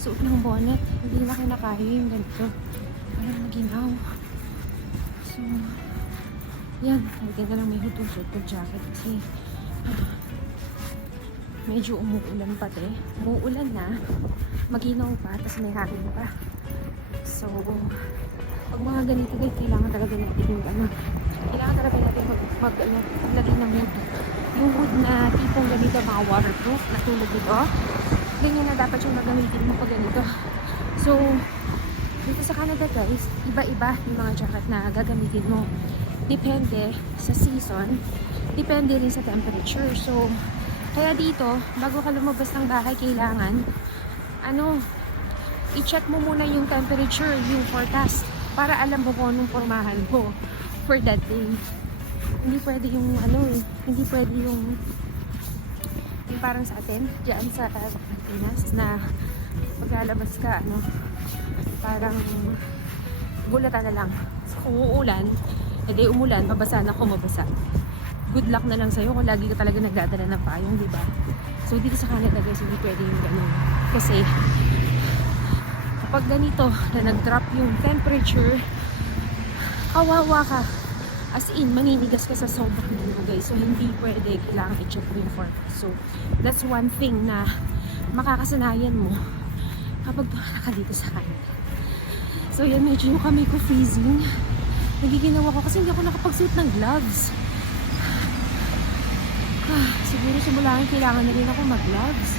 suot ng bonnet. Hindi na kinakaya yung ganito. Parang naginaw. So, yan. Maganda lang may hutusot ko jacket kasi medyo umuulan pati. Umuulan na. Maginaw pa. Tapos may hangin pa. So, pag mga ganito guys, kailangan talaga natin yung kailangan talaga natin maglagay ng hood. Yung hood na tipong ganito, mga waterproof na tulad dito. Ganyan na dapat yung magamitin mo pag ganito. So, dito sa Canada guys, iba-iba yung mga jacket na gagamitin mo. Depende sa season, depende rin sa temperature. So, kaya dito, bago ka lumabas ng bahay, kailangan i-check mo muna yung temperature, yung forecast, para alam mo kung anong pormahan mo for that day. Hindi pwede yung hindi pwede yung parang sa atin, diyan sa Pilipinas, na paglalabas ka, parang gulatan na lang. So, kung uulan, edi umulan, mabasa na ako, mabasa. Good luck na lang sa'yo kung lagi ka talaga nagdadala ng payong, di ba? So, dito sa Canada guys, hindi pwede yung ganun. Kasi, kapag ganito, na nag-drop yung temperature, kawawa ka. As in, maninigas ka sa sobrang dito guys. So, hindi pwede. Kailangan i-check mo yung forecast. So, that's one thing na makakasanayan mo kapag tumala ka dito sa Canada. So, yan, medyo yung kamay ko freezing. Nagiginawa ko kasi hindi ako nakapagsuot ng gloves. Siguro simula kailangan na rin ako mag-gloves.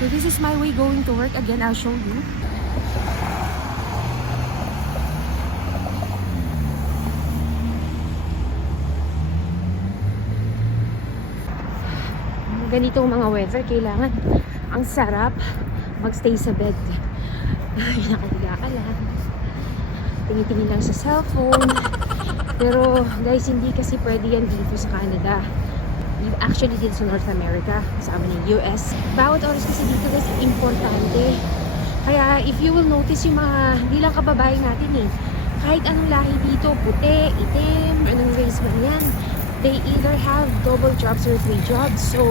So, this is my way going to work. Again, I'll show you. Ganitong mga weather, kailangan ang sarap magstay sa bed. Nakaliga ka lang, tingin-tingin lang sa cellphone. Pero guys, hindi kasi pwede yan dito sa Canada. Actually dito sa North America, kasama ng US. Bawat oras kasi dito guys, importante. Kaya if you will notice yung mga, hindi lang kababae natin kahit anong lahi dito, puti, itim, anong race man yan, they either have double jobs or 3 jobs. So,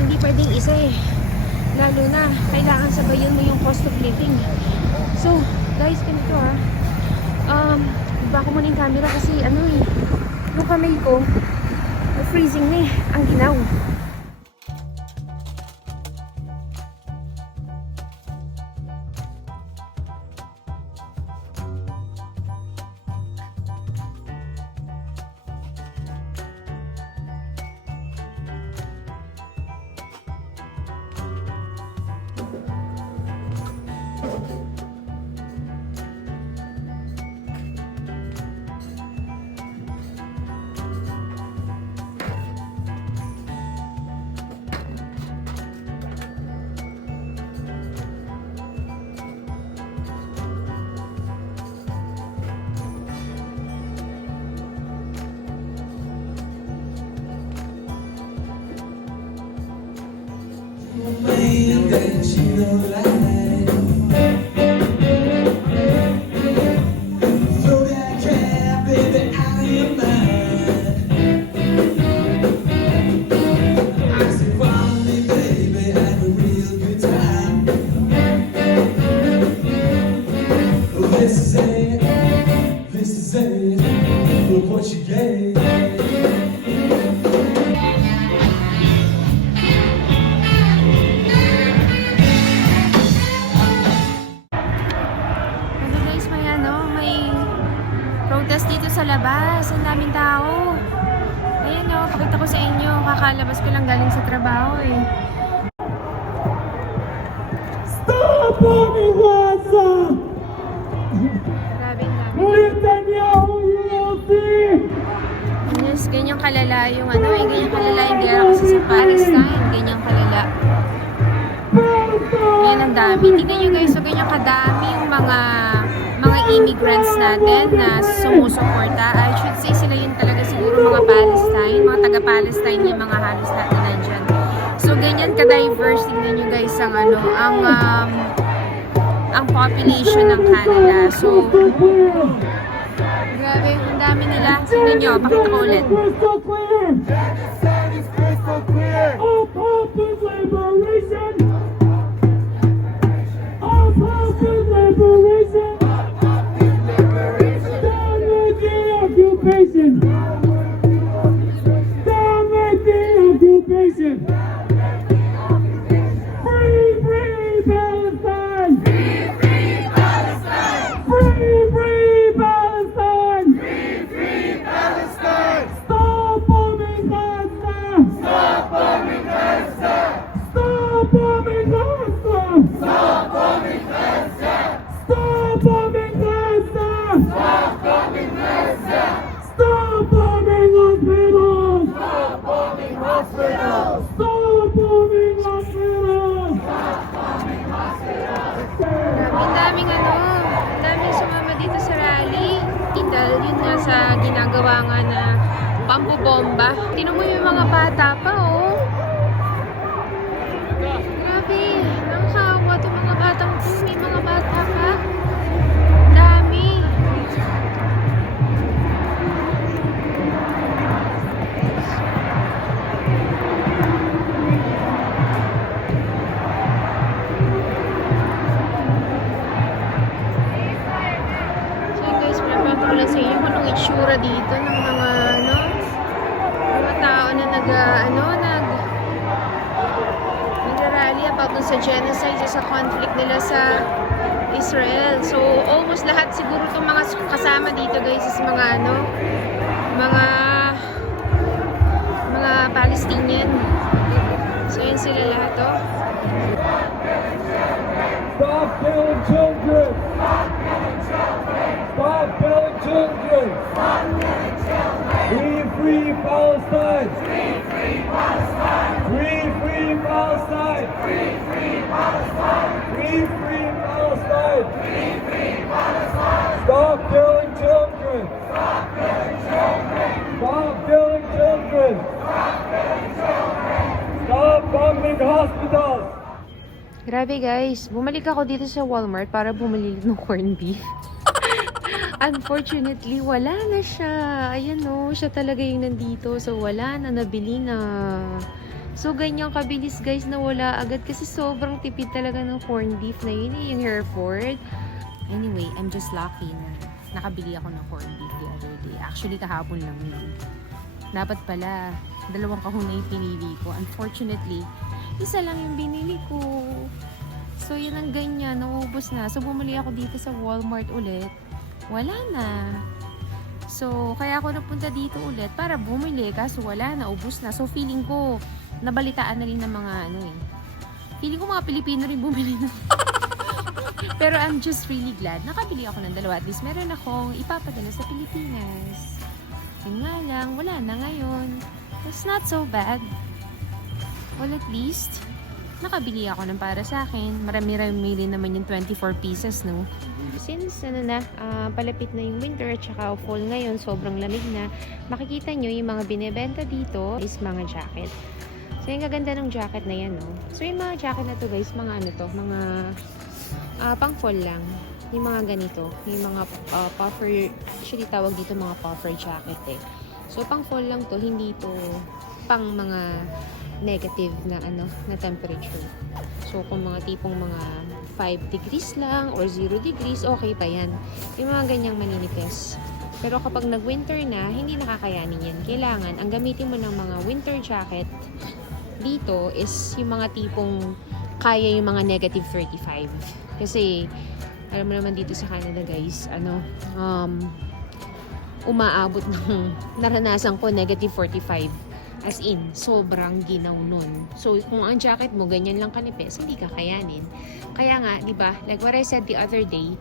hindi pwedeng isa Lalo na, kailangan sabayan mo yung cost of living. So, guys, ganito iba ko muna yung camera kasi yung kamay ko, freezing na ang ginaw. Dito sa labas, ang daming tao. Ayan pakita ko sa inyo, kakalabas ko lang galing sa trabaho Stop on Gaza! Grabe na. Netanyahu, UFC! Yes, ganyang kalala yung ganyang kalala yung gera kasi sa Palestine, ganyang kalala. Ayan ang dami. Tingnan nyo guys, so ganyang kadami yung mga immigrants natin na sumusuporta. I should say sila yun talaga siguro mga Palestine, mga taga-Palestine yung mga halos natin nandyan. So ganyan ka-diverse, tingnan nyo guys ang population ng Canada. So grabe, ang dami nila. Tingnan nyo, pakita ko ulit. ginagawa nga na pampubomba. Tinan mo yung mga bata pa, oh. Grabe, nakakawa itong mga batang to. May mga bata pa. Dami. So guys, pinapakita ko lang sa inyo kung anong itsura dito ng mga mga tao na nagrarally about dun sa genocide, sa conflict nila sa Israel. So almost lahat siguro itong mga kasama dito guys is mga mga Palestinian. So yun sila lahat, oh. Stop killing children! Stop killing children! Stop killing children! We free Palestine! We free Palestine! We free Palestine! We free Palestine! We free Palestine! We free Palestine! Stop killing children! Stop killing children! Stop killing children! Stop killing children! Stop bombing hospitals! Grabe guys, bumalik ako dito sa Walmart para bumili ng corned beef. Unfortunately, wala na siya. Ayan o, siya talaga yung nandito. So, wala na, nabili na. So, ganyan kabilis guys na wala agad kasi sobrang tipid talaga ng corned beef na yun yung Hereford. Anyway, I'm just lucky na nakabili ako ng corned beef the other day. Actually, kahapon lang yun. Dapat pala, 2 kahon na yung pinili ko. Unfortunately, isa lang yung binili ko. So, yun ang ganyan. Naubos na. So, bumili ako dito sa Walmart ulit. Wala na. So, kaya ako napunta dito ulit para bumili. Kaso wala na. Ubos na. So, feeling ko, nabalitaan na rin ng mga feeling ko mga Pilipino rin bumili na. Pero I'm just really glad. Nakabili ako ng 2. At least meron akong ipapadala sa Pilipinas. Yun nga lang. Wala na ngayon. It's not so bad. Well, at least, nakabili ako ng para sa akin. Marami-rami rin naman yung 24 pieces, no? Since, palapit na yung winter at saka fall ngayon, sobrang lamig na, makikita nyo yung mga binibenta dito is mga jacket. So, yung gaganda ng jacket na yan, no? So, yung mga jacket na to, guys, mga mga pang fall lang. Yung mga ganito. Yung mga puffer, actually tawag dito mga puffer jacket, eh. So, pang fall lang to, hindi to pang mga negative na na temperature. So kung mga tipong mga 5 degrees lang or 0 degrees, okay pa yan. Yung mga ganyang maninipis. Pero kapag nag-winter na, hindi nakakayanin yan. Kailangan, ang gamitin mo ng mga winter jacket dito is yung mga tipong kaya yung mga negative 35. Kasi, alam mo naman dito sa Canada guys, umaabot ng naranasan ko negative 45. As in, sobrang ginaw nun. So, kung ang jacket mo, ganyan lang kanipis, hindi kakayanin. Kaya nga, di ba, like what I said the other day,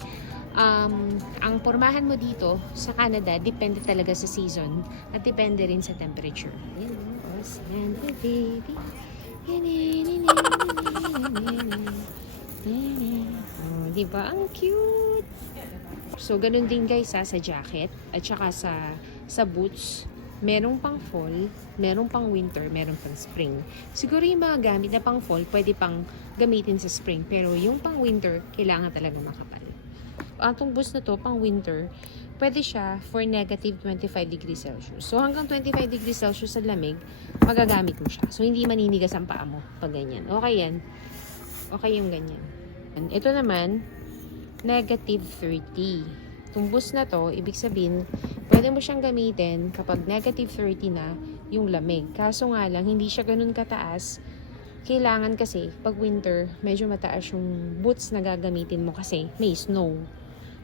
ang pormahan mo dito sa Canada, depende talaga sa season at depende rin sa temperature. Yan, oh, Sandy baby. Oh, di ba? Ang cute! So, ganun din guys sa jacket at saka sa boots. Merong pang fall, merong pang winter, merong pang spring. Siguro yung mga gamit na pang fall, pwede pang gamitin sa spring. Pero yung pang winter, kailangan talaga makapal. Atong boots na to, pang winter, pwede siya for negative 25 degrees Celsius. So hanggang 25 degrees Celsius sa lamig, magagamit mo siya. So hindi maninigas ang paa mo pag ganyan. Okay yan. Okay yung ganyan. Ito naman, negative 30. Itong boost na to, ibig sabihin, pwede mo siyang gamitin kapag negative 30 na yung lamig. Kaso nga lang, hindi siya ganun kataas. Kailangan kasi, pag winter, medyo mataas yung boots na gagamitin mo kasi may snow.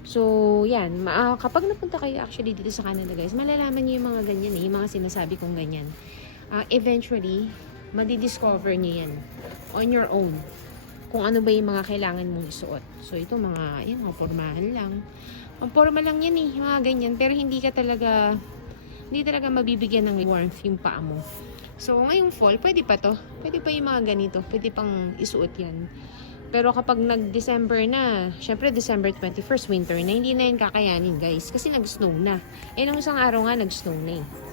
So, yan. Kapag napunta kayo actually dito sa Canada guys, malalaman niyo yung mga ganyan yung mga sinasabi kong ganyan. Eventually, madidiscover niyo yan on your own. Kung ano ba yung mga kailangan mong isuot. So, ito mga pormahan lang. Ang forma lang yan mga ganyan. Pero hindi talaga mabibigyan ng warmth yung paa mo. So, ngayong fall, pwede pa to. Pwede pa yung mga ganito. Pwede pang isuot yan. Pero kapag nag-December na, syempre December 21st, winter na, hindi na yun kakayanin guys. Kasi nag-snow na. Eh, nung isang araw nga, nag-snow na eh.